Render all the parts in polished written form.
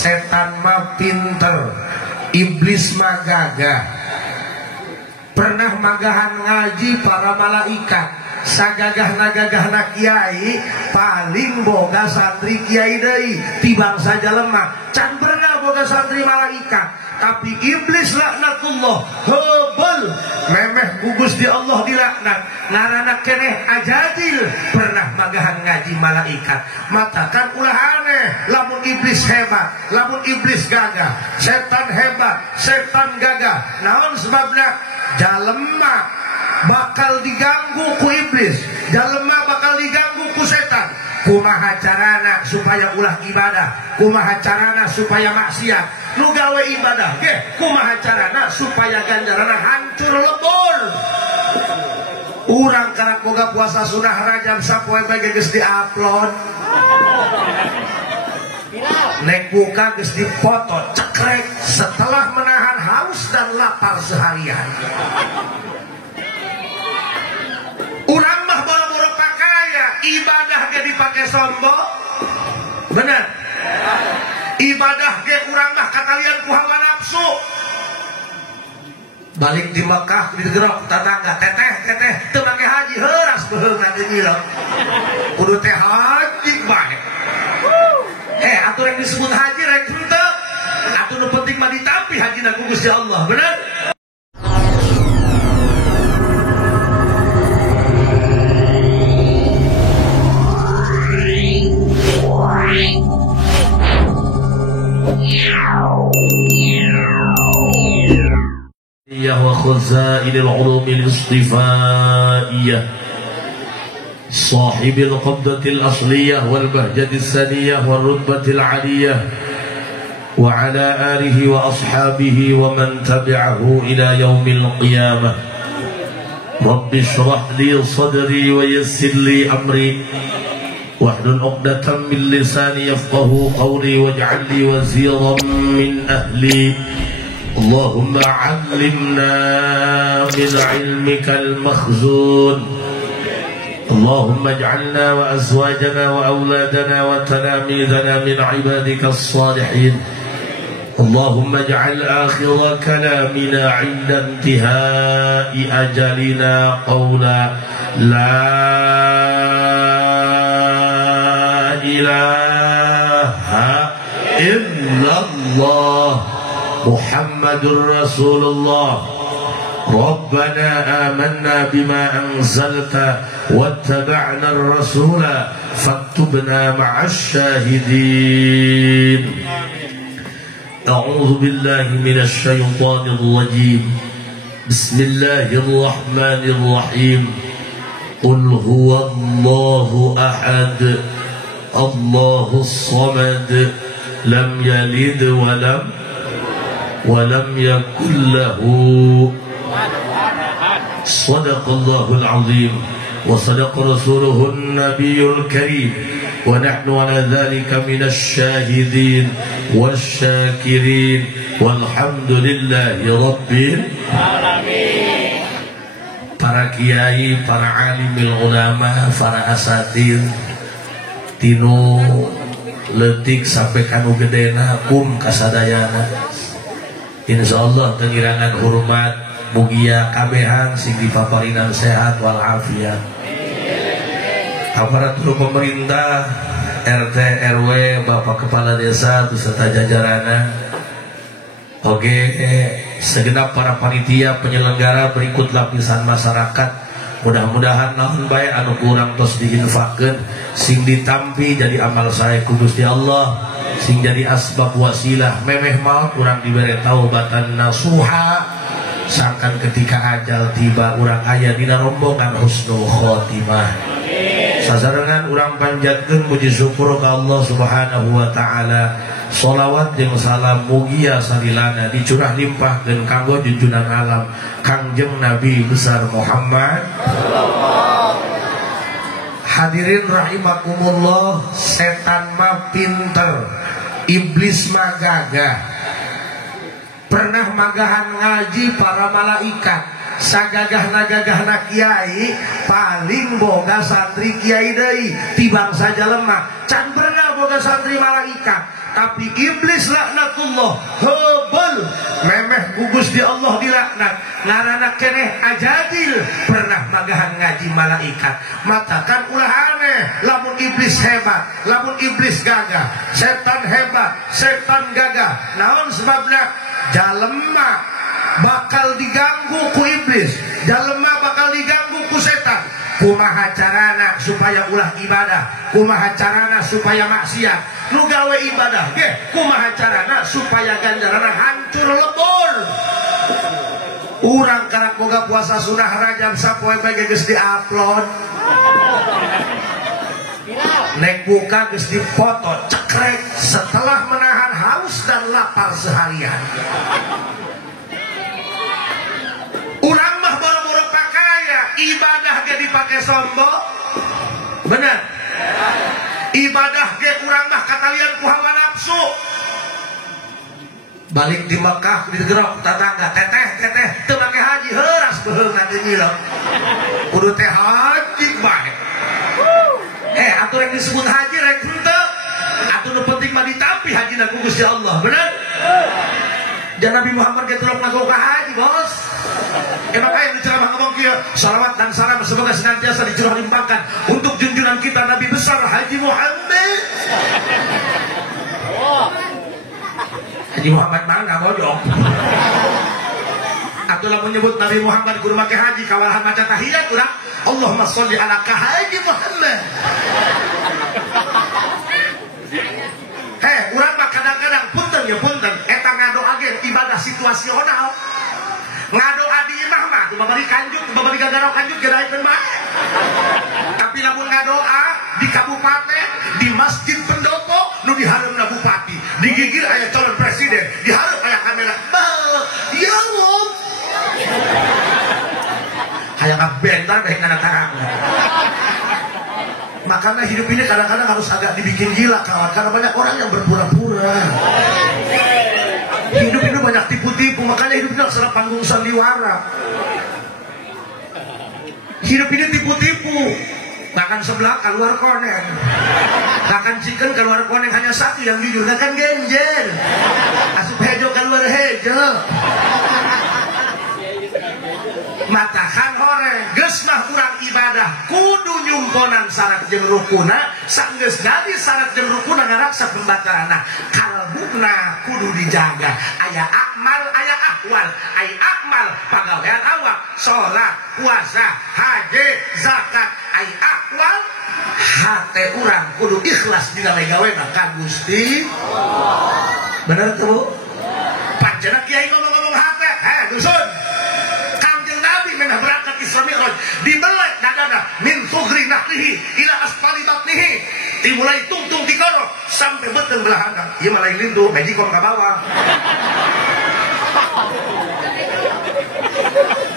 Setan mah pinter, iblis mah gagah. Pernah magahan ngaji para malaikat, sagagah-nagagahna kiai paling boga santri kiai deui tibang saja lemah. Can pernah boga santri malaikat, tapi iblis laknatullah hebel memeh gugus di Allah dilaknat ngarana keneh ajadil pernah magahan ngaji malaikat. Matakan ulah aneh lamun iblis hebat, lamun iblis gagah, setan hebat, setan gagah. Naon sebabna? Jalema bakal diganggu ku iblis, jalema bakal diganggu ku setan. Kumaha carana supaya ulah ibadah, kumaha carana supaya maksiat. Nu gawe ibadah ge kumaha carana supaya ganjaranna hancur lebur. Urang karek boga puasa sunah Rajab sapoe bae geus di-upload. Nek buka geus dipoto cekrek setelah menahan haus dan lapar seharian. Urang mah boro-boro pakaya, ibadah ge dipake sombong. Bener. Ibadah ge urang mah katalian ku hawa nafsu. Balik di Mekah digerok tetangga, teteh teu make haji heuras beheungna teh nyilok. Kudu teh haji bae. Atuh yang disebut haji rek henteu. Atuh nu penting mah ditampi hajina ku Gusti Allah, bener? Wa khazainil ulumil istifaiyah sahibil qabdatil asliyah wal bahjatis saniyah wal rutbatil aliyah wa ala alihi wa ashabihi wa man tabi'ahu ila yaumil qiyamah. Rabbi shrah li sadri wa yassir li amri wahlul 'uqdatam min lisani yafqahu qawli waj'al li waziran min ahli. Allahumma 'allimna min 'ilmikal makhzun. Allahumma ij'alna wa azwajana wa awladana wa talamidana min 'ibadika as-salihin. Allahumma ij'al akhira kalamina 'inda intihai ajalina qawla la ilaha illallah Muhammadur Rasulullah. Rabbana amanna bima anzalta wattaba'na ar-rasula faktubna ma'asy syahidin. A'udzu billahi minasy syaithanir rajim. Bismillahirrahmanirrahim. Qul huwallahu ahad. Allahus samad. Lam yalid wa lam yakul lahu. Sadaqallahul azim wa sadaqa rasuluhun nabiyul karim wa nahnu ala dhalika minasy syahidin wasyakirin walhamdulillahi rabbil alamin. Para kiai, para alimil ulama, para asatir tinu leutik sampai kanu gedena kum kasadayana. Insyaallah tengirangan hormat mugia kabehan sing dipaparinan sehat walafiat. Aparatur pemerintah, RT RW, Bapak Kepala Desa beserta jajaranna. Oke, segenap para panitia penyelenggara berikut lapisan masyarakat. Mudah-mudahan naon bae anu kurang tos diinfakkeun sing ditampi jadi amal saya ku Gusti Allah, sing jadi asbab wasilah memeh maut urang dibere taubatan nasuha sangkan ketika ajal tiba urang aya dina rombongan husnul khotimah. Sasarengan urang panjatkeun puji syukur ka Allah Subhanahu wa taala. Sholawat jeung salam mugia salilana dicurah limpahkeun kanggo junjunan alam Kangjeng Nabi besar Muhammad. Hadirin rahimakumullah, setan mah pinter, iblis mah gagah. Pernah magahan ngaji para malaikat, sagagah-gagahna kiai paling boga santri kiai deui tibang saja lemah can bener boga santri malaikat. Tapi iblis laknatullah hebel memeh gugus di Allah dilaknat ngaranna keneh ajadil pernah magahan ngaji malaikat. Matakan ulah aneh lamun iblis hebat, lamun iblis gagah, setan hebat, setan gagah. Naon sebabna? Jalema bakal diganggu ku iblis, jalema bakal diganggu ku setan. Kumaha carana supaya ulah ibadah, kumaha carana supaya maksiat. Nu gawe ibadah ge kumaha carana supaya ganjaranna hancur lebur. Urang kana boga puasa sunah rajab sapoe bage geus di-upload. Nek buka geus dipoto cekrek setelah menahan haus dan lapar seharian. Urang mah boro-boro pakaya, ibadah ge dipake sombong. Bener. Ibadah ge urang mah katalian ku hawa nafsu. Balik di Mekah digerok tetangga, teteh teu make haji heuras beheungna teh nyilok. Kudu teh haji bae. Atuh yang disebut haji rek henteu. Atuh nu penting mah ditampi hajina ku Gusti Allah, bener? Jangan Nabi Muhammad ge tulung ngaku ka haji, Bos. Makanya diceramah ngomong kieu, salawat dan salam semoga senantiasa dicurah limpahkan untuk junjungan kita Nabi besar Haji Muhammad. Haji Muhammad mana bojong? Atulah menyebut Nabi Muhammad kudu make haji kawalahan maca tahiyat urang. Allahumma sholli ala ka Haji Muhammad. Urang mah kadang-kadang punten ya punten eta ngadoakeun ibadah situasional. Ngadoa di imah mah tuh babari kanjuk, babari gagarok kanjuk gedaikeun bae. Tapi lamun ngadoa di kabupaten, di masjid pendopo nu dihareumna bupati, digigir aya calon presiden, dihareup aya kamera. Ya Allah. Hayang ngabentar bae kana tarang. Makanya hidup ini kadang-kadang harus agak dibikin gila kawan, karena banyak orang yang berpura-pura. Hidup ini banyak tipu-tipu, makanya hidup ini serap panggung sandiwara. Hidup ini tipu-tipu. Bahkan sebelah keluar koneng, bahkan chicken keluar koneng hanya satu yang jujur, bahkan genjer. Asup hejo keluar hejo. Matakan hore geus mah urang ibadah kudu nyumponan syarat jeung rukuna, sanggeus jadi syarat jeung rukuna ngaraksa pembatalana. Kalbuna kudu dijaga. Aya akmal, aya ahwal. Ai akmal pagawean awak, salat, puasa, haji, zakat. Ai ahwal hate urang kudu ikhlas dina gawena ka Gusti. Bener tuh? Panjenengan kiai ngomong-ngomong hate, dusun. Menah berangkat Isra Mi'raj dibelek dadana min sugri nahlihi ila asfali batnihi, dimulai tungtung tikoro sampai beteung belah handap. Ieu mah lain lindu magicom ka bawah.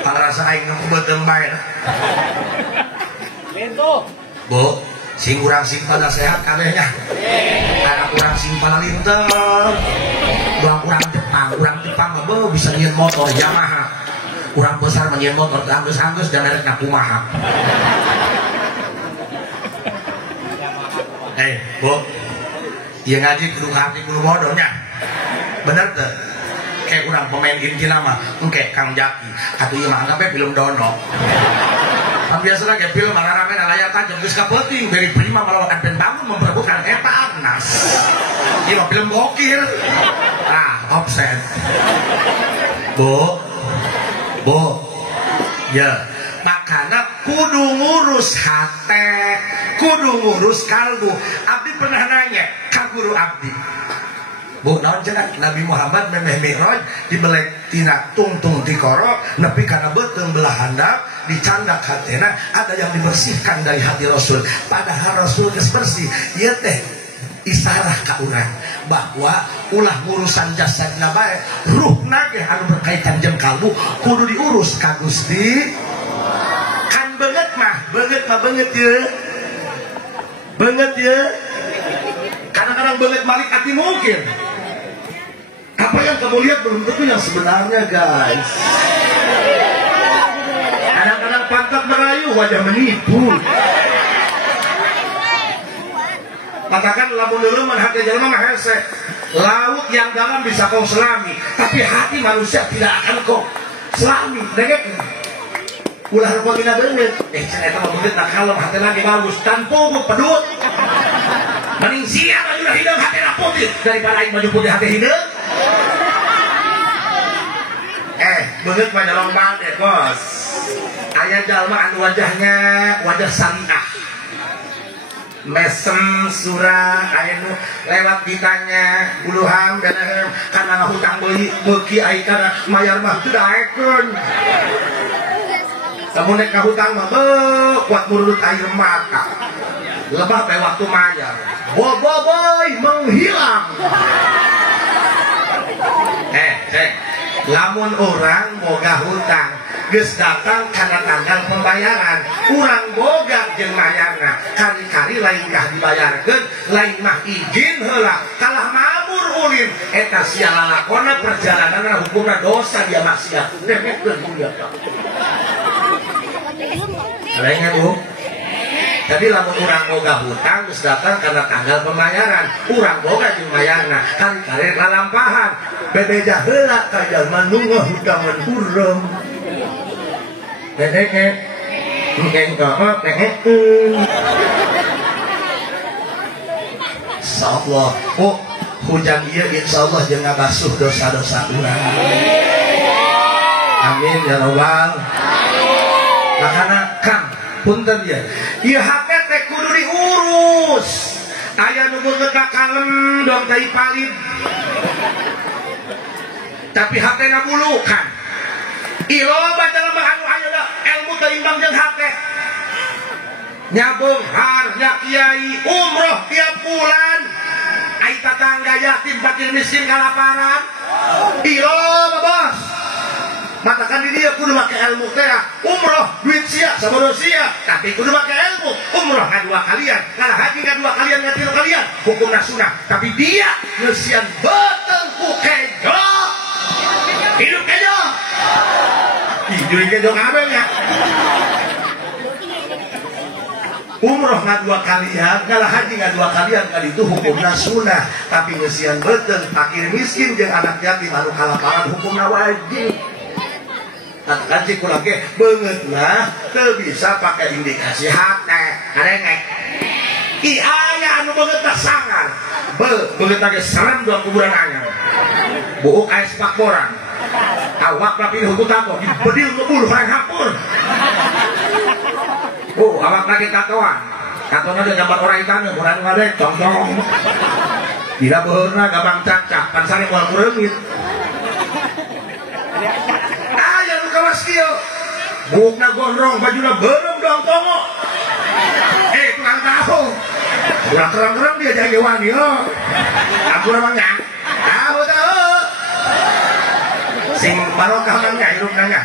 Pangrasa aing nu beteung bae. Lindu. Bu, sing urang sing pada sehat kabehnya. Anak urang sing pada linter. Urang Jepang mah bisa nyeun motor Yamaha. Urang besar menyeun motor anggeus-anggeus dan merekna kumaha. Bu, ieu ngaji kudu hati kudu bodohnya. Bener teu? Kayak urang pemain intina mah, engke Kang Jaki. Atuh ieu mah anggape film dono. Kan biasana ge film rame na layar tajam geus kapeuting, beri prima malah akan bangun memperebutkan eta Agnas. Ieu mah film gokil. Offset. Bu, ya, makanya kudu ngurus hate, kudu ngurus kalbu. Abdi pernah nanya ka guru abdi, Bu, naon cenah Nabi Muhammad memeh Mi'raj dibelek tina tungtung tikoro, nepi kana beuteung belah handap, dicandak hatena, ada yang dibersihkan dari hati Rasul. Padahal Rasul geus bersih. Ieu teh isarah ka urang bahwa ulah ngurusan jasadna bae, ruhna ge anu berkaitan jeung kalbu kudu diurus ka Gusti. Kan beungeut ye. Beungeut ye. Kadang-kadang beungeut balik hati mungkin. Apa yang kamu lihat belum tentu yang sebenarnya, guys. Anak merayu wajah menipu. Katakan lamun leuleum hati jelema mah hese. Laut yang dalam bisa kau selami, tapi hati manusia tidak akan kau selami. Dengek. Ulah rupa dina beungeut. Cenah eta mah beungeut na kalem hatena ge bagus, tanpa pedut. Mending sia baju hideung hatena putih daripada aing baju putih hati hideung. Beungeut mah lomba deh, Bos. Aya jalma anu wajahnya wajah syariah. Mesem surah aya nu lewat ditanya buluhan bener kana hutang beuli beuki ai kana mayar mah teu daekeun. Lamun nek hutang mah kuat murut air mata. Lebah bae waktu mayar. Boboiboy menghilang. Lamun orang boga hutang geus datang karena tanggal pembayaran urang boga jeung mayarna kari-kari lain kah dibayarkeun lain mah izin heula kalah mamur ulin eta sia lalakonna perjalananna hukumna dosa dia maksiat demekeun dunia lainnya Bu. Jadi lamun urang boga hutang geus datang karena tanggal pembayaran urang boga jeung mayarna kari-kari lalampahan bebeja heula ka jalma nu ngahutangan urang. Dedeke mungkin kok insyaallah hujan ieu insyaallah jeung ngabasuh dosa-dosa urang. Amin ya rabbal alamin. Makana Kang punten dia. Ieu hake teh kudu diurus. Aya nu beungeut kalem dong teh palid. Tapi hatena bulukan. Iloba dalam anu ayeuna ilmu teu imbang jeung hate. Nyabung har nya kiai umroh tiap bulan. Ai tatangga yatim fakir miskin kalaparan. Iloba Bos. Matakan di dia kudu make ilmu teh umroh duit sia sabaraha sia tapi kudu make ilmu umroh kadua kalian kalau haji kadua kalian ngatilu kalian hukumna sunah tapi dia ngeusian beuteung ku kejo hidup kejo hidup kejo kabeh nya umroh ngadua kalian kalau haji ngadua kalian kali itu hukumna sunah tapi ngeusian beuteung fakir miskin jeung anak yatim anu kalaparan hukumna wajib. Katakan si kurang ke banget lah, teu bisa pakai indikasi hati, karengek. I ayah anu banget tak sangar, banget lagi serem dua kuburan anyar. Buuk ais pakboran, awak tapi hukum tato, bedil ngebul barang hapur. Awak lagi tatoan, tatoan ada gambar orang ikan, orang ngadek, cong-cong. Tidak beurna gampang cacak, kan sari mual kuremit. Kieu bukna gondrong bajuna beurem dong tongo tukang tahu ulah terang-terang dia jadi wangi aku namanya tahu sing barokah namanya hidup nanya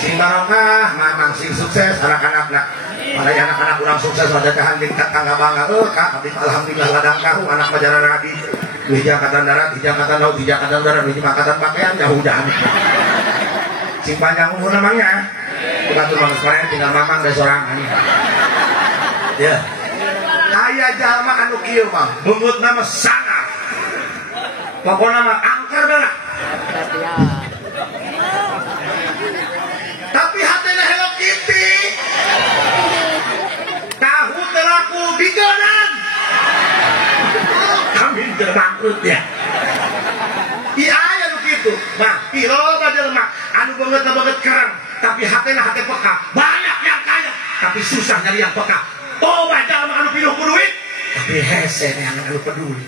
sing barokah mamang sing sukses anak-anakna pada anak-anak kurang sukses pada kehanding tangga bangga kak abdi alhamdulillah ladang kahu anak pajaran nabi hijau angkatan darat hijau angkatan laut hijau angkatan darat hijau angkatan pakaian jauh jalan sing panjang umur namanya bukan tuh manusia yang tinggal mamang dan sorangan ya kaya jalma anu kieu mah bembut nama sangat pokoknya mah angker belah tapi hatena Hello Kitty tahu telaku bigonan kami terbangkrut ya iya aya nu kitu mah piloba jelema anu banget keren tapi hatena hate peka banyak yang kaya tapi susah nyari yang peka toba dalam anu pinuh ku duit tapi hese yang anu peduli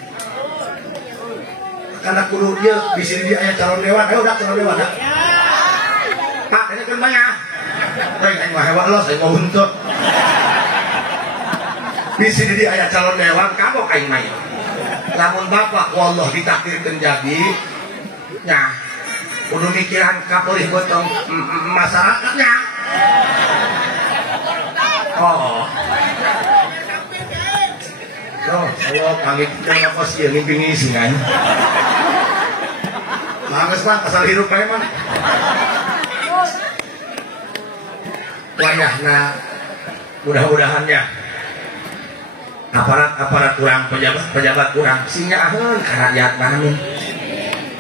karena kudu dia di sini dia aya calon dewan udah calon dewan dah Pak ini kan banyak aing mah hewa los aing mau untuk di sini dia aya calon dewan kabok aing mah lamun bapak wallah ditakdirkeun jadi nya kudu mikiran kapolih botong masyarakatnya saya panggil kita pas dia ngimping isi kan manges mah asal hirup aja mah wayahna mudah-mudahannya aparat kurang, pejabat kurang sinyaheun ka rakyat amin.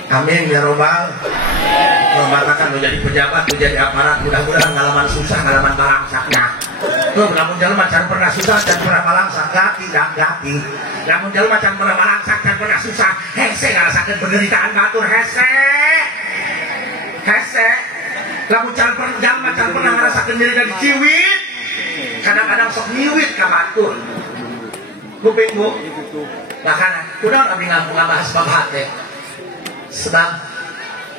Amin ya robbal. Mengatakan menjadi pejabat, menjadi aparat, mudah-mudahan ngalaman susah, ngalaman balangsaknya. Tuh, namun jalan macam pernah susah dan pernah balangsak, gati. Namun jalan macam pernah balangsak dan pernah susah, hese ngerasakan penderitaan batur, hese. Namun jalan macam pernah ngerasakan diri dari ciwit, kadang-kadang sok nyiwit ke batur. Kuping bu, bahkan udah kami ngabahas bab hati. Sebab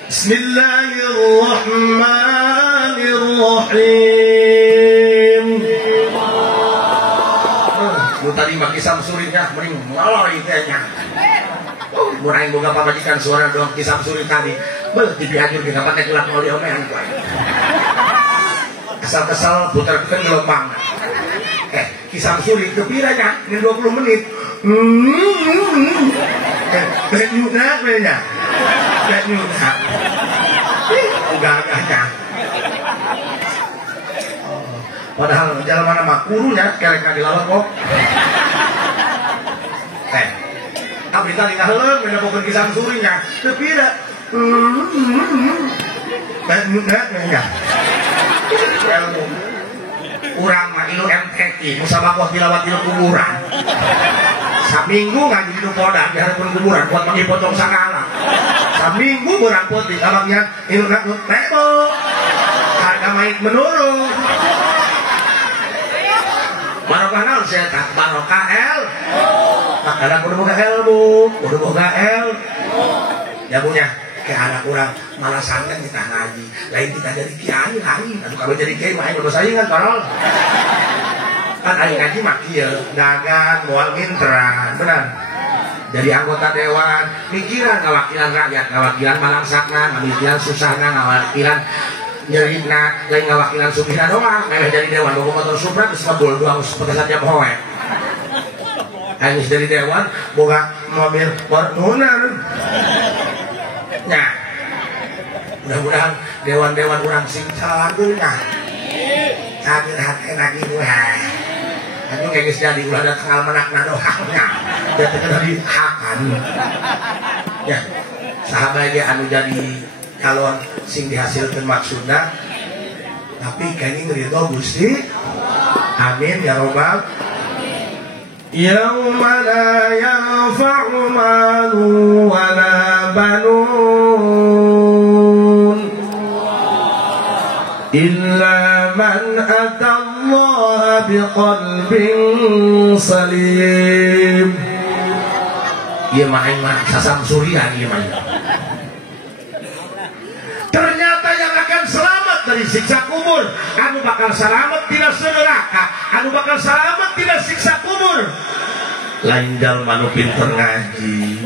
Bismillahirrahmanirrahim. Lu tadi maki samsurinya mending ngalor itenya. Murahin boga pamajikan suara doang kisam suri tadi. Beuh tipi hajur ke kapan kelak mau diomean ku. Kesal-kesal putar-putar gelombang. Kisam suri kepiranya ini 20 menit. Nyunat benernya. Nyunat. Gagahnya. Padahal jalan mana mah kurunya kelek dilawat kok. Abdi tadi ngaheuleuh menepokeun kisam surinya. Teu pira. Nyunat benernya. Urang mah ilu MTQ musabakoh tilawat ilu kuburan. Saminggu ngaji di Podan di hadapan kuburan buat manggil pocong sagala. Saminggu berangkut di dalamnya ilu nakut nebo. Harga main menurun. Barokah naon saya tak barokah el. Makanya kudu boga el bu, kudu boga el. Ya punya ke anak orang malah santan kita ngaji, lain kita jadi kiai lain. Aduh kalau jadi kiai main bersaingan parol. Kan aing ngaji mah kieu, dagang, moal mintran, benar. Jadi anggota dewan, mikiran ngawakilan rakyat, ngawakilan malangsakna, ngawakilan susahna, ngawakilan nyerina, lain ngawakilan sugihna doang. Meweh jadi dewan, bawa motor Supra geus kebul doang seperti saja poe. Aing jadi dewan, boga mobil Fortuner. Nah, mudah-mudahan dewan-dewan orang sing saladulna. Sakit hati lagi gue. Aku kayak jadi ulah ada tanggal menakna doangnya. Dia tekan di hakan. Ya, sahabatnya anu jadi calon sing dihasilkan maksudnya. Tapi kayaknya ngerido Gusti. Amin ya robbal. Yauma la yanfa'u malun wala banun illa man atallaha biqalbin salim. Ieu mah aing mah sasamsurian ieu mah. Ternyata yang akan selamat dari siksa kubur, anu bakal selamat tidak neraka, anu bakal selamat tidak siksa kubur. Lain jalma nu pinter ngaji,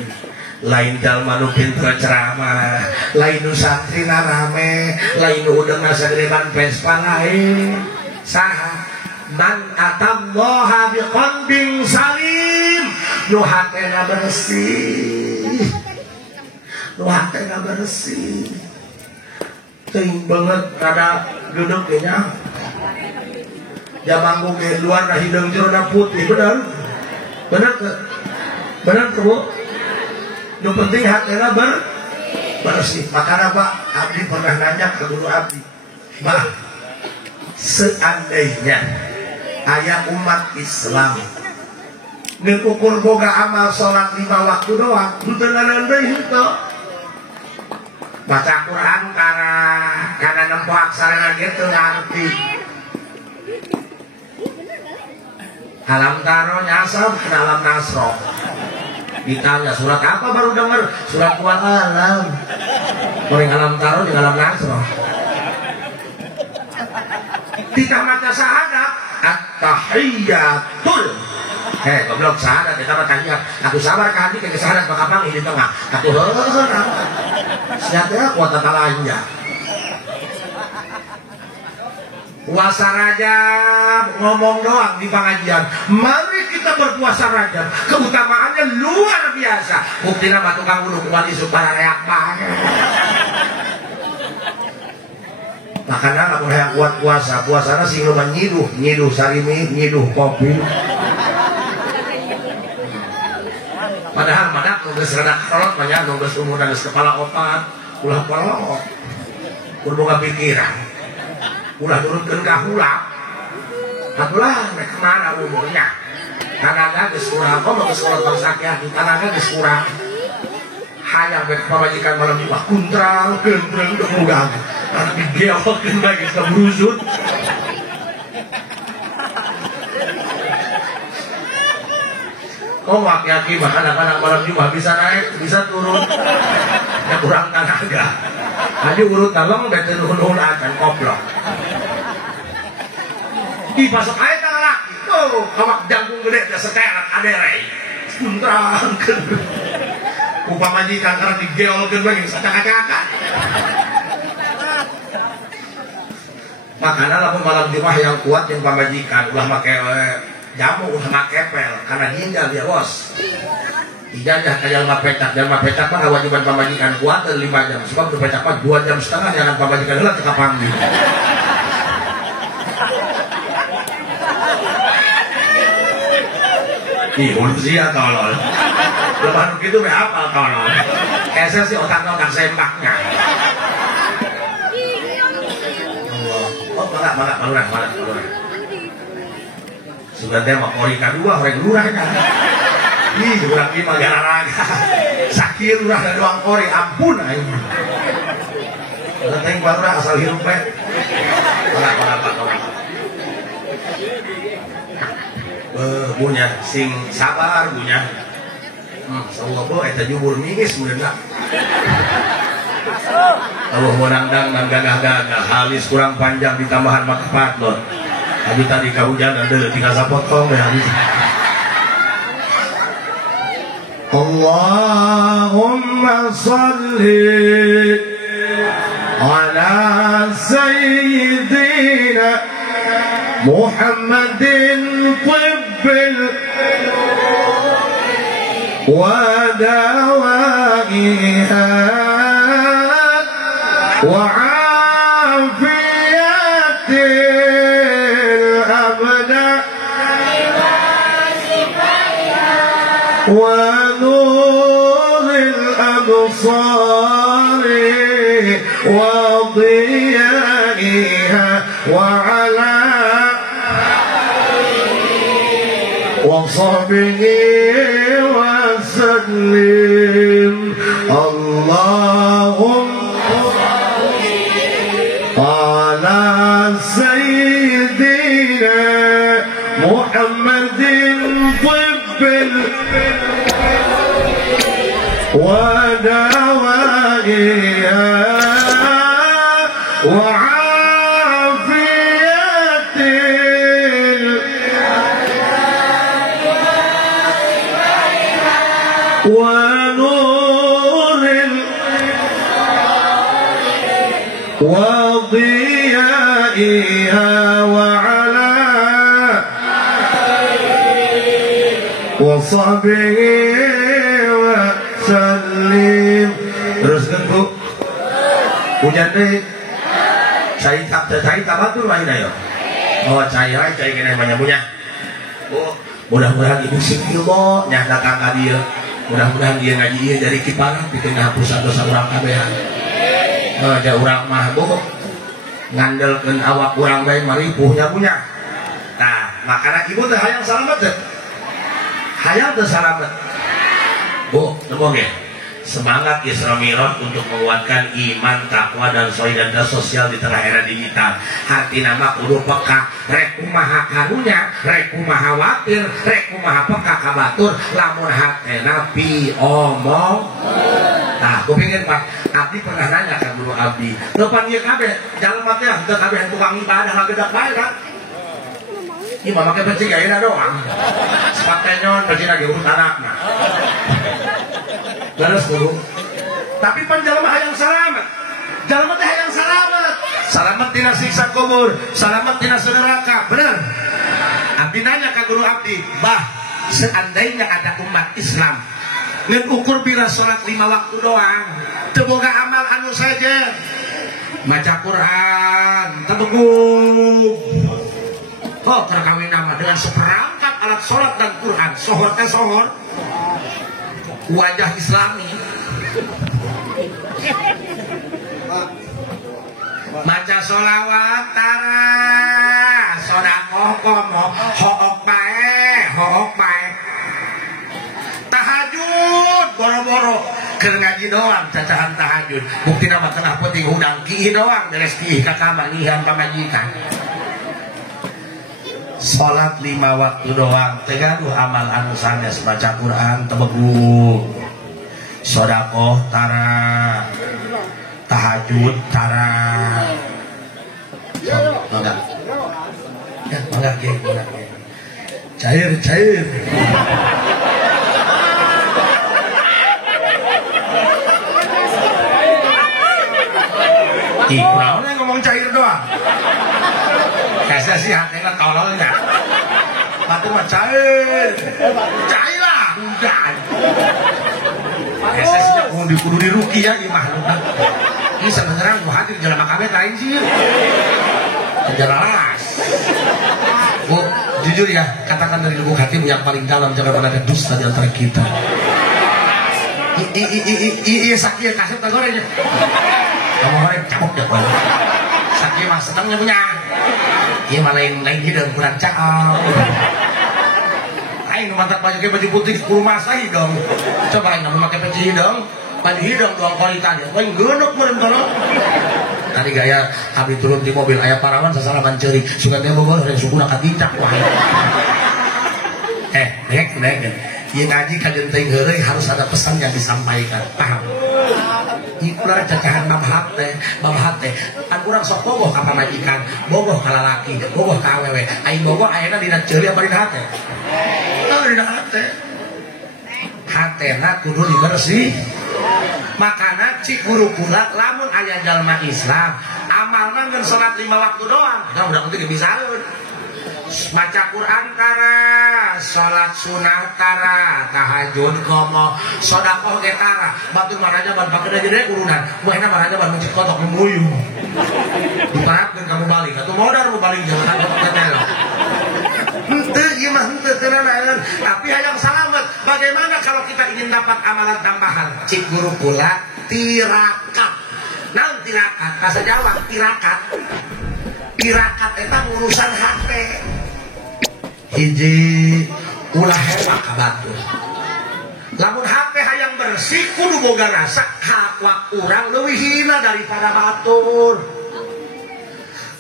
lain jalma nu pinter ceramah, lain nu santrina rame, lain nu udeungna sagede ban Vespa lain. Saha? Man atallaha biqalbin salim, nu hatena bersih. Nu hatena bersih. Ting banget kada duduk nya. Jamanggu ge luar dah hidung jero putih bener. Bener ke? Bener ke bu? Yang penting hatena bersih. Makanya Pak Abdi pernah nanya ke guru Abdi, Pak, seandainya aya umat Islam ngukur boga amal sholat 5 waktu doang, henteu nandeui henteu. Baca Quran karena nempo aksara gitu ngerti. Alam taro nyasab alam nasro. Ditanya surat apa baru dengar? Surat kuat alam. Orang alam taro di alam nasro. Kita maca syahadat at-tahiyyatul. Goblok syahadat kita maca tahiyat. Aku sabar ka hadi ke syahadat bakapang di tengah. Aku heuh. Siapa kuat tata lainnya. Puasa Rajab ngomong doang di pengajian. Mari kita berpuasa Rajab. Keutamaannya luar biasa. Buktinya mah tukang wudhu kuat isu para reak banget. Makanya lamun hayang kuat puasa, puasana sing loba nyiduh sarimi, nyiduh kopi. Padahal mana geus rada kolot mah nu geus umurna geus kepala opat, ulah kolot. Kudu boga pikiran. Ulah nurutkeun ka hula. Atulah rek kemana umurnya. Tanaga geus kurang, kok geus kolot bangsa kieu, tanaga geus kurang. Hayang bek pamajikan malam Jumat kuntral keuntreng teu mugang. Anak digeokeun bae geus kabrusut. Kok laki-laki mah anak-anak malam Jumat bisa naik, bisa turun. Ya kurang tenaga. Hanya urut nalong bete nuhun-nuhun akan koplok. Di pasok ae tang laki. Oh, kawak jangkung gede teh seterat aderei. Kuntral keun. Upama majikan karena digeolkeun bae geus acak-acakan. Makanya lamun malam Jumat yang kuat yang pamajikan ulah make jamu ulah make pel karena ginjal dia bos. Ijazah ka jalma petak mah kewajiban pamajikan kuat 5 jam sebab tu petak mah 2,5 jam jangan pamajikan heula teu kapanggi. Ih, manusia tolol. Lepas itu be apal tolol. Esa si otak-otak sembaknya. Oh, malah. Sudah teh mah kori kadua horeng lurahnya. Ih, urang ieu mah gararaga. Sakil urang doang kori ampun aing. Teng urang asal hirup we. Malah. Bunya sing sabar bunya. Sallallahu eta jubur mingis beunna. Allah menangdang dan gagah-gagah halis kurang panjang ditambahan maka patlon. Abi tadi kahujanan deui tinggal sapotong we habis. Allahumma shalli ala sayyidina Muhammadin tibbil wa dawaiha wa afiyatil abda wa nuril absari wa diyaiha wa ala وصحبه وسلم اللهم على سيدنا محمد طب ودوائها ونور وضيائها وعلى وصحبه وسلم. Teruskan Bu. Hujan deh. Cai batur lain ayo. Oh cai kena banyak punya. Oh, mudah-mudahan ibu sing ilmu nya datang ka dieu. Mudah-mudahan dia ngaji dia dari kiparan bikin ngapus dosa urang kabehan. Ada urang mah bu ngandelkeun awak urang bae maripuhnya punya. Nah, makana ibu teh hayang salamet teh. Hayang teh salamet. Bu, tepung ya. Semangat Isra Mi'raj untuk menguatkan iman, takwa dan solidaritas sosial di tengah era digital. Hati nama kudu peka, rek kumaha karunya, rek kumaha watir, rek kumaha peka kabatur, lamun hatena pi omong. Nah, kupingin Pak, Abdi pernah nanya kan guru Abdi, depan ieu kabeh, jalma teh teu kabeh tukang ibadah ngagedak bae kan. Ieu mah make benci gaena doang. Sepatnya nyon benci lagi urut anakna. Laras dulu. Tapi panjalma hayang selamat. Jalma teh hayang selamat. Selamat tina siksa kubur, selamat tina neraka. Bener? Abdi nanya ka guru Abdi, "Bah, seandainya ada umat Islam ngeun ukur bila salat 5 waktu doang, teu boga amal anu saja. Maca Quran tebegug. Oh, terkawin nama dengan seperangkat alat sholat dan Quran. Sohor teh sohor, wajah Islami. Maca sholawat tara, sodakoh komo, hook bae. Tahajud boro-boro, keur ngaji doang, cacahan tahajud. Bukti nama kenapa penting udang kieu doang, beres kieu ka kamar ngihan pamajikan. Salat 5 waktu doang, tegaduh amal anu sanes baca Quran tebegu, sedekah tara, tahajud tara. Mangga. Ya, mangga ge. Cair. Kurang ngomong cair doang. Kayaknya sih hatinya tololnya. Batu mah cair lah, udah. Kayaknya sih kudu di ruki ya gimana? Ini sebenarnya gua hadir jalan makamnya lain sih. Jelas. Bu, jujur ya, katakan dari lubuk hatimu yang paling dalam, jangan pernah ada dusta di antara kita. Iya sakit kasih tegornya. Kamu orang cabok ya kan? Sakit mah senangnya punya. Iya mah lain hidung kurang caau. Aing mantap baju putih kurma sahi dong. Coba aing pakai peci hidung, baju hidung doang kualitas dia. Aing geuneup meureun tolong. Tadi gaya abdi turun di mobil aya parawan sasalaman ceurik. Sugan teh Bogor rek sukuna katicak wae. Nek. Ieu ngaji ka geunteng heureuy harus ada pesan yang disampaikan. Paham? Ikulah cacahan babhat teh kan urang sok bogoh ka pamajikan, bogoh ka lalaki, bogoh ka awewe. Aing bogoh ayeuna dina ceuli apa dina hate? Oh, dina hate. Hatena kudu dibersih. Makana cik guru kula lamun aya jalma Islam, amalna ngeun salat 5 waktu doang. Nah, udah teh bisaeun. Maca Quran tara, salat sunah tara, tahajud komo, sedekah ge tara. Batur maraja ban pakeun gede urunan. Buahna maraja ban mencit kotok memuyu. Diparatkeun kamu balik, atuh modar mu balik jangan ketel. Henteu ieu mah henteu tenan. Tapi hayang salamet. Bagaimana kalau kita ingin dapat amalan tambahan? Cik guru kula tirakat. Naon tirakat? Bahasa Jawa tirakat. Tirakat eta urusan hate. Hiji ulah hewa ka batur. Lamun hate hayang bersih kudu boga rasa awak urang leuwih hina daripada batur.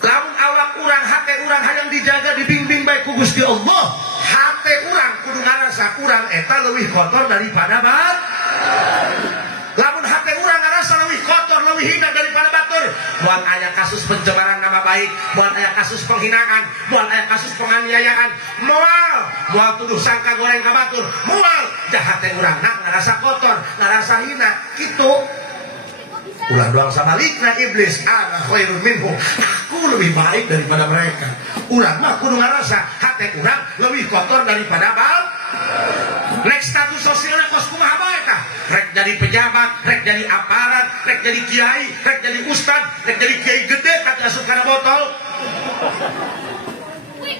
Lamun awak urang hate urang hayang dijaga dibimbing baik ku Gusti Allah, hate urang kudu ngarasa urang eta leuwih kotor daripada batur. Lamun hate urang ngarasa leuwih kotor leuwih hina daripada batur, moal aya kasus pencemaran nama baik, moal aya kasus penghinaan, moal aya kasus penganiayaan, moal tuduh sangka goreng ka batur, moal jahat teh urang ngarasa kotor, ngarasa hina kitu. Ulah doang sabalikna iblis, ana khairun minhu, aku lebih baik daripada mereka. Urang mah kudu ngarasa hate urang lebih kotor daripada batur. Rek status sosialnya kos kumaha bae tah? Rek jadi pejabat, rek jadi aparat, rek jadi kiai, rek jadi ustad, rek jadi kiai gede tak asup kana botol.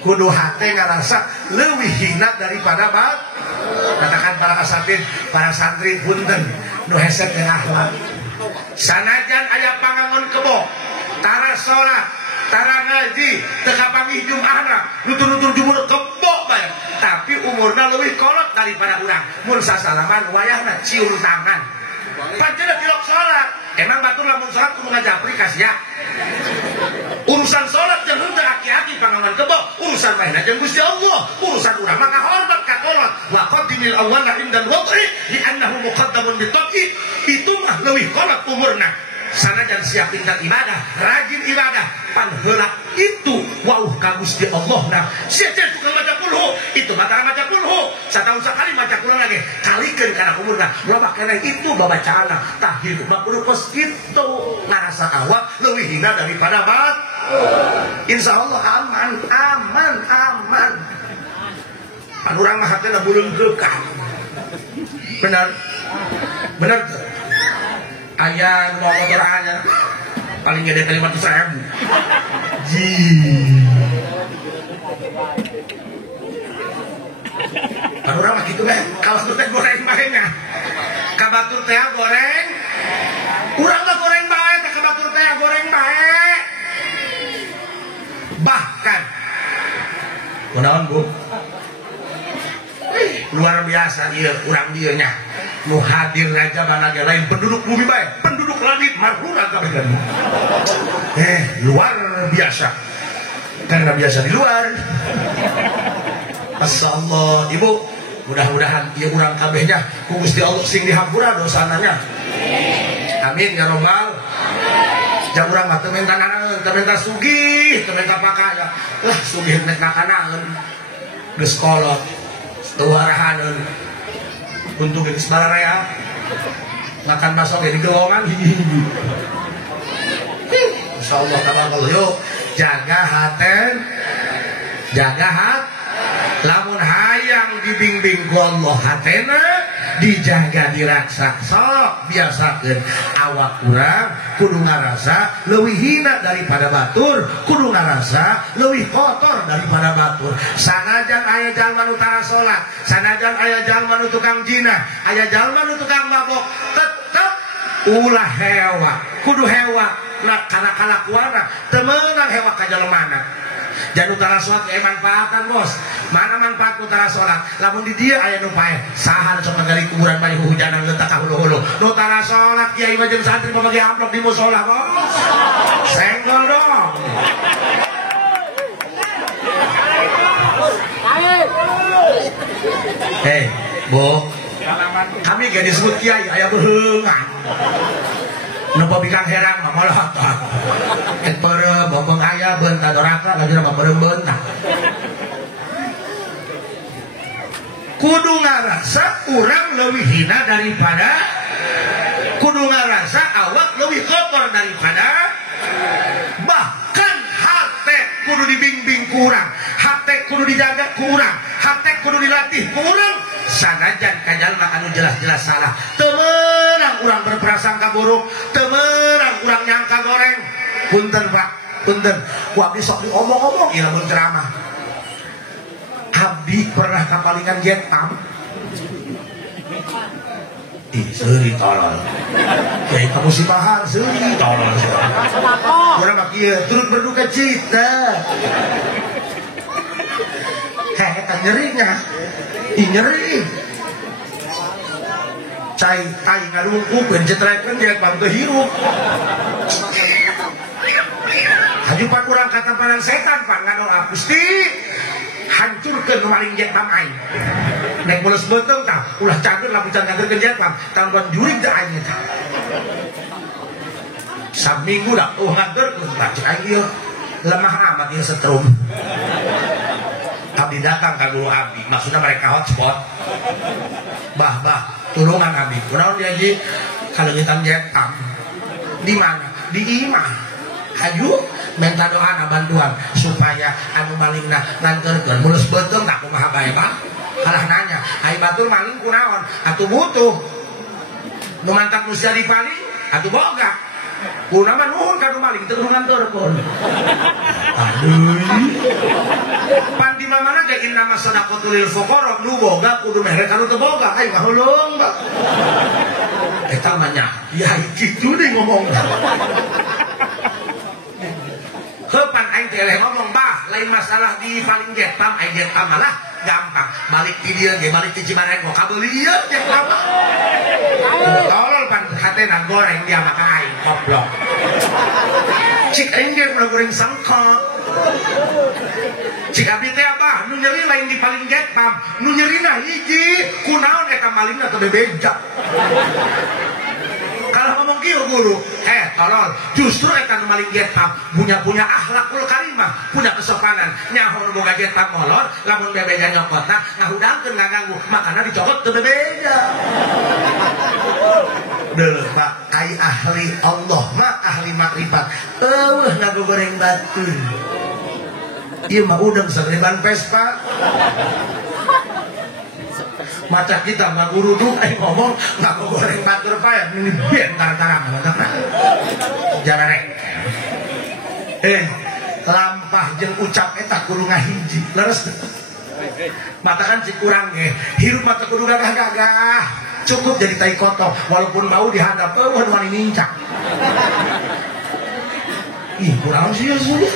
Kudu hate ngarasa leuwih hina daripada batur. Katakan para asatid, para santri punten nu hesek jeung akhlak. Sanajan aya pangangon kebo, tara salat, tara ngaji, teu kapanggih Jumatna, nutur-nutur jumur kebo bae. Tapi umurna leuwih kolot daripada urang. Mun sasalaman wayahna cium tangan. Panceuna tilok salat. Emang batur lamun salat kudu ngajapri ka sia. Urusan salat jeung henteu aki-aki pangawan kebo, urusan mainna jeung Gusti Allah. Urusan urang mah kahormat ka kolot. Wa qaddimil awwala indal wad'i li annahu muqaddamun bitaqi. Itu mah leuwih kolot umurna. Sanajan siap tingkat ibadah, rajin ibadah, pan heula itu wauh ka Gusti Allah na. Sia cek tukang maca kulhu, itu matara maca kulhu. Satahun sekali maca kulhu lagi, kalikeun kana umurna. Loba keneh itu babacaana, tah hidup mah kudu kos kitu. Ngarasa awak leuwih hina daripada bat. Insyaallah aman. Anu urang mah hatena beuleung geukan. Benar tuh. Ayah mau motor aja paling gede 500.000. Ji. Kan urang mah kitu we, kalau teh goreng bae nya. Ka batur teh goreng. Urang mah goreng bae, ka batur teh goreng bae. Bahkan kunaon Bu? Luar biasa dia, urang dieu nya. Nu hadir raja banaga lain penduduk bumi bae, penduduk langit marhura kabeh. Luar biasa. Karena biasa di luar. Masyaallah, Ibu, mudah-mudahan ieu urang kabehnya ku Gusti Allah sing dihampura dosananya. Amin ya robbal. Jang urang mah teu menta nanaeun, teu menta sugih, teu menta pakaya. Lah sugih nek nakanaeun. Geus kolot, teu arahaneun. Untung geus balarea. Makan bakso ge di gelongan hiji-hiji. Insyaallah tabarakallah. Yuk, jaga haten. Jaga hat. Lamun hayang dibimbing ku Allah hatena dijaga diraksa sok biasakeun awak urang kudu ngarasa leuwih hina daripada batur, kudu ngarasa leuwih kotor daripada batur. Sanajan aya jalma nu tara salat, sanajan aya jalma nu tukang jinah, aya jalma nu tukang mabok, tetep ulah hewa, kudu hewa na kana kalakuana teu meunang hewa ka jelemana. Jangan utara sholat manfaatan bos. Mana manfaat utara sholat? Lamun di dia aya nu paeh. Saha sok nggali kuburan bari hujanan letak ka hulu-hulu. Utara sholat kiai mah jeung santri pabagi amplop di mushola bos. Senggol dong. Bu. Kami gak disebut kiai aya beungan. Napa bikang herang mah malah et peureum bombong aya beun tadoraka lajuna mah peureum beun tah. Kudu ngarasa urang leuwih hina daripada, kudu ngarasa awak leuwih kotor daripada, bahkan hate kudu dibimbing ku urang, hate kudu dijaga ku urang, hate kudu dilatih ku urang. Sanajan kajalma anu jelas-jelas salah, teu meunang urang berprasangka buruk, teu meunang urang nyangka goreng. Punten Pak, punten. Ku abdi sok diomong-omong ieu lamun ceramah. Abdi pernah kapalingan jetam. Seuri tolol. Kiai kamu si paham, seuri tolol. Urang mah kieu turut berduka cita. Eta nyerinya. Nyeri cai tai ngadungkukeun jetrekeun dia panteu hirup. Hajupan urang katampanan setan Pak ngadoa Gusti hancurkeun nu maling jetam aing. Nek mulus beuteng tah ulah cager lamun can ngageurkeun jetam tanggon jurig da aing tah. Saminggu dah ngageurkeun tah cek aing ieu lemah amat ieu setrum. Abdi datang ka guru abdi, maksudnya mereka hotspot. Bah, tulungan abdi. Kunaon dia ji? Kalengitan jetam. Di mana? Di imah. Hayu minta doa na bantuan supaya anu malingna nganterkeun. Mulus beuteng tak kumaha bae Pak. Halah nanya, ai batur maling kunaon? Atuh butuh. Nu mantap nu sia dipaling, atuh boga. Kuna mah nuhun ka nu maling teu kudu nganterkeun. Aduh. Pan di mana ge inna masadaqatul lil fuqara nu boga kudu mere kanu teu boga. Ai kahulung, Mbak. Eta mah nya, ya kitu deui ngomongna. Heupan aing teh eleh ngomong, Bah, lain masalah di paling jetam, aing jetam malah gampang. Balik di dieu ge, balik di Cibarengko, kabeuli ieu jetam. Tolol pan hatena goreng dia maka aing goblok. Cik aing ge udah goreng sangkok. Cik abdi teh apa? Nu nyeri lain di paling jetam, nu nyerina hiji, kunaon eta malingna teu bebeja. Kalau ngomong kieu guru, tolol, justru eta nu maling jetam punya akhlakul karimah, punya kesopanan. Nyaho nu boga jetam molor, lamun bebeja nyokotna ngahudangkeun ngaganggu, makana dicokot teu bebeja. Deuh Pak, ai ahli Allah mah ahli makrifat. Eueuh ngagoreng batur. Ieu mah udang seriban Vespa. Macam kita mah guru tuh ngomong ngagoreng batur pae, ini bentar-bentar jangan rek. lampah jeung ucap eta kudu ngahiji leres matakan cik kurang hirup mata kudu gagah-gagah cukup jadi tai koto walaupun bau dihadap wani nincak kurang sih ya sudah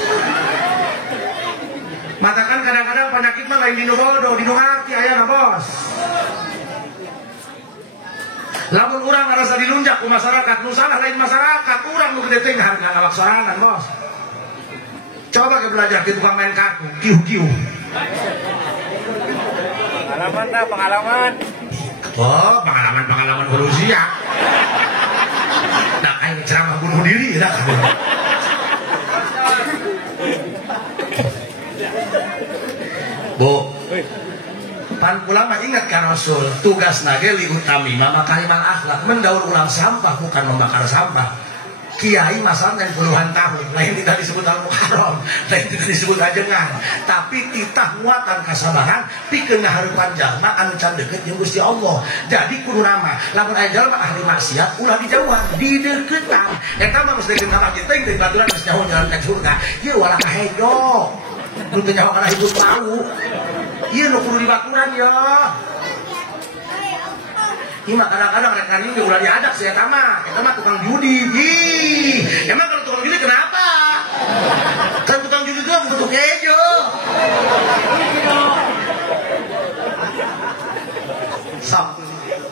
matakan kadang-kadang penyakit mah lain dinu bodoh dinu hati aya bos lamun urang ngerasa dilunjak ku masyarakat nu salah lain masyarakat urang nu gede teh harga ngawak sorangan bos coba ke belajar ke tukang main kartu kiu-kiu pengalaman pengalaman berusia nah kayak ceramah bunuh diri dah Bu pan ulama ingat kan Rasul tugas nage li utami mama kalimal akhlak mendaur ulang sampah bukan membakar sampah kiai masalah yang puluhan tahun lain tidak disebut al-muharram lain tidak disebut ajengan tapi titah muatan kasabaran pikeun ngaharupan jalma anu can deukeut jeung Gusti Allah jadi kudu nama lamun aya jalma ahli maksiat ulah dijauhan dideuketan eta mah geus deukeut ka masjid teh deui baturan geus jauh jalan ka surga ieu walah kahejo nu teu nyaho kana hidup tahu ieu nu kudu dibaturan ya Ima kadang-kadang rekan ini ulah diadak saya tama, kita mah tukang judi. Emang kalau tukang judi kenapa? Kan tukang judi itu butuh kejo.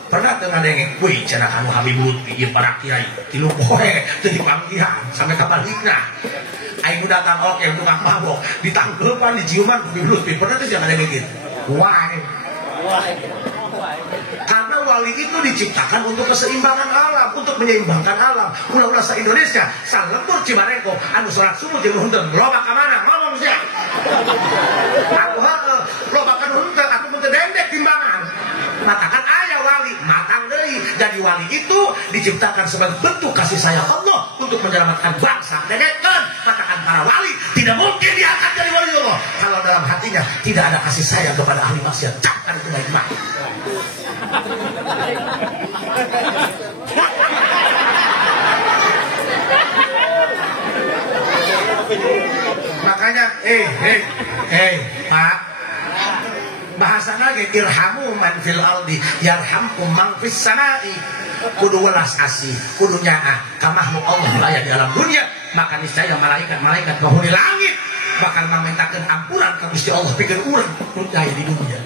Pernah dengan dengeng, wih cenah anu Habib Lutfi ieu para kiai, tilu poe teu dipanggihan sampai kapalikna. Aing datang oke tukang mabok, ditangkeupan diciuman Habib Lutfi. Pernah teh jangan dengeng gitu. Wah. Karena wali itu diciptakan untuk keseimbangan alam, untuk menyeimbangkan alam. Ulah-ulah se-Indonesia, salembur Cibarengko, anu sholat subuh jeung hundeung, loba ka mana? Ngomong sia. Aku loba ka hundeung, aku mun teu dendek timbangan. Matakan aya wali, matang deui. Jadi wali itu diciptakan sebagai bentuk kasih sayang Allah untuk menyelamatkan bangsa. Dengekkeun, matakan para wali tidak mungkin diangkat dari wali Allah kalau dalam hatinya tidak ada kasih sayang kepada ahli maksiat. Camkan itu baik-baik. Makanya Pak bahasana ge irhamu man fil ardi yarhamkum man fis samai kudu welas asih kudu nyaah ka makhluk Allah aya di alam dunia maka niscaya malaikat-malaikat penghuni langit bakal memintakeun ampunan ka Gusti Allah pikeun urang nu aya di dunia.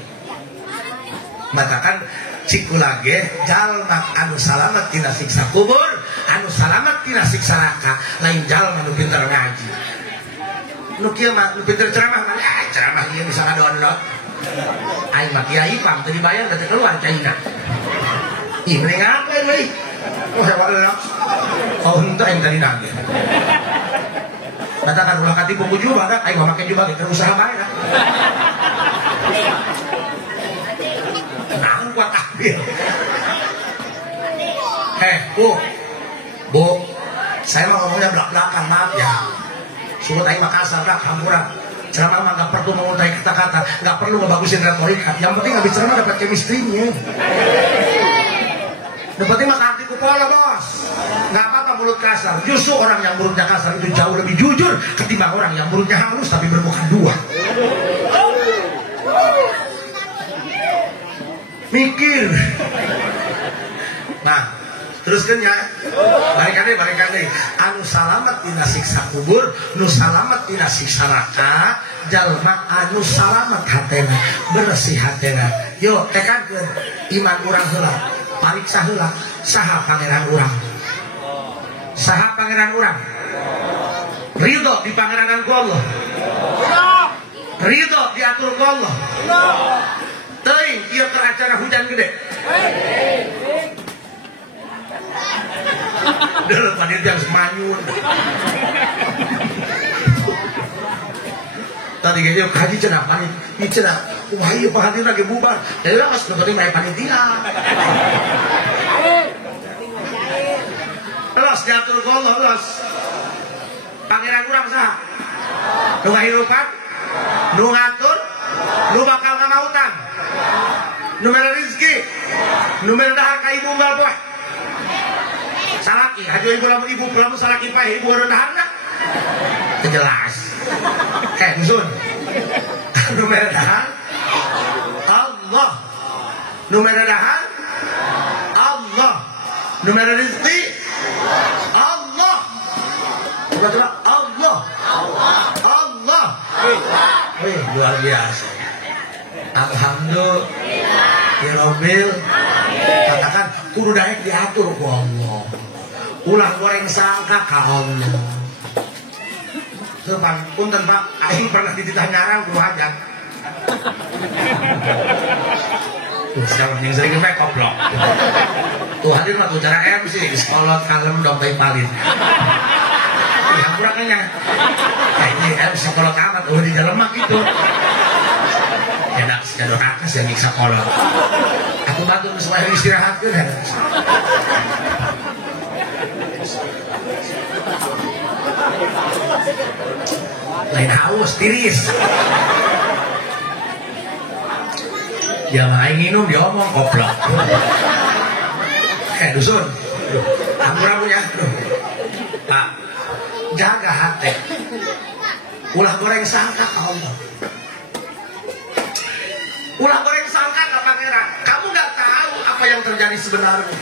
Matakan cikulah ge jalma anu salamet tina siksa kubur anu salamet tina siksa neraka lain jalma nu pinter ngaji nu kieu mah nu pinter ceramah mah ceramah ieu bisa ngadownload aing mah kiai pam teu dibayar teu keluar caina ih mending apa euy oh hebat oh henteu aing tadi nang katakan ulah katipu ku jubah da aing mah make jubah ge usaha bae da nang kuat ambil Bu saya mau ngomongnya belak-belakan maaf ya suruh aing mah kasar dah hampuran ceramah mah gak perlu mengutai kata-kata gak perlu ngebagusin retorika yang penting habis ceramah dapat chemistry-nya yang penting mah arti kupola bos gak apa-apa mulut kasar justru orang yang mulutnya kasar itu jauh lebih jujur ketimbang orang yang mulutnya halus tapi bermuka dua mikir nah teruskan ya balikan deh anu salamet tina siksa kubur nu salamet tina siksa neraka jalma anu salamet hatena bersih hatena yuk tekankeun iman urang heula pariksa heula saha pangeran urang ridho di pangeranan ku Allah ridho diatur ku Allah teuing ieu keur acara hujan gede dulu panitia semanyun tadi kayaknya kaji cenah panitia cenah wah iya pak hadir lagi bubar jadi lah mas nontonin main panitia los diatur ku Allah los pangeran kurang sah nu ngahirupan nu ngatur nu bakal ngamautan nu mere rezeki nu mere dahar ka ibu unggal buah salaki hajo ibu lamun salaki pae ibu rendahanna Jelas. Dusun. Numero dahan Allah. Numero dahan Allah. Numero rezeki Allah. Coba Allah. Allah. Wih, luar biasa. Alhamdulillah. Ya Rabbil. Katakan kudu daek diatur ku Allah. Ulah goreng sangka ka Allah. Bang, punten Pak, aing pernah dititah nyarang ku hajat. Tuh, siapa yang sering nge koplok. Tuh hadir mah tuh cara MC, sekolot kalem dong bayi palin. Ya kurangnya. Ini MC sekolot amat, di dalam mak gitu. Ya nak sejadoh akas yang ngiksa kolot. Aku bantu sesuai istirahat kan. Lain haus, tiris. Dia main minum, dia omong koplok. Dusun, aku ramunya. Pak, jaga hati. Ulah goreng sangka ke Allah. Ulah goreng sangka ke pangeran. Kamu gak tahu apa yang terjadi sebenarnya.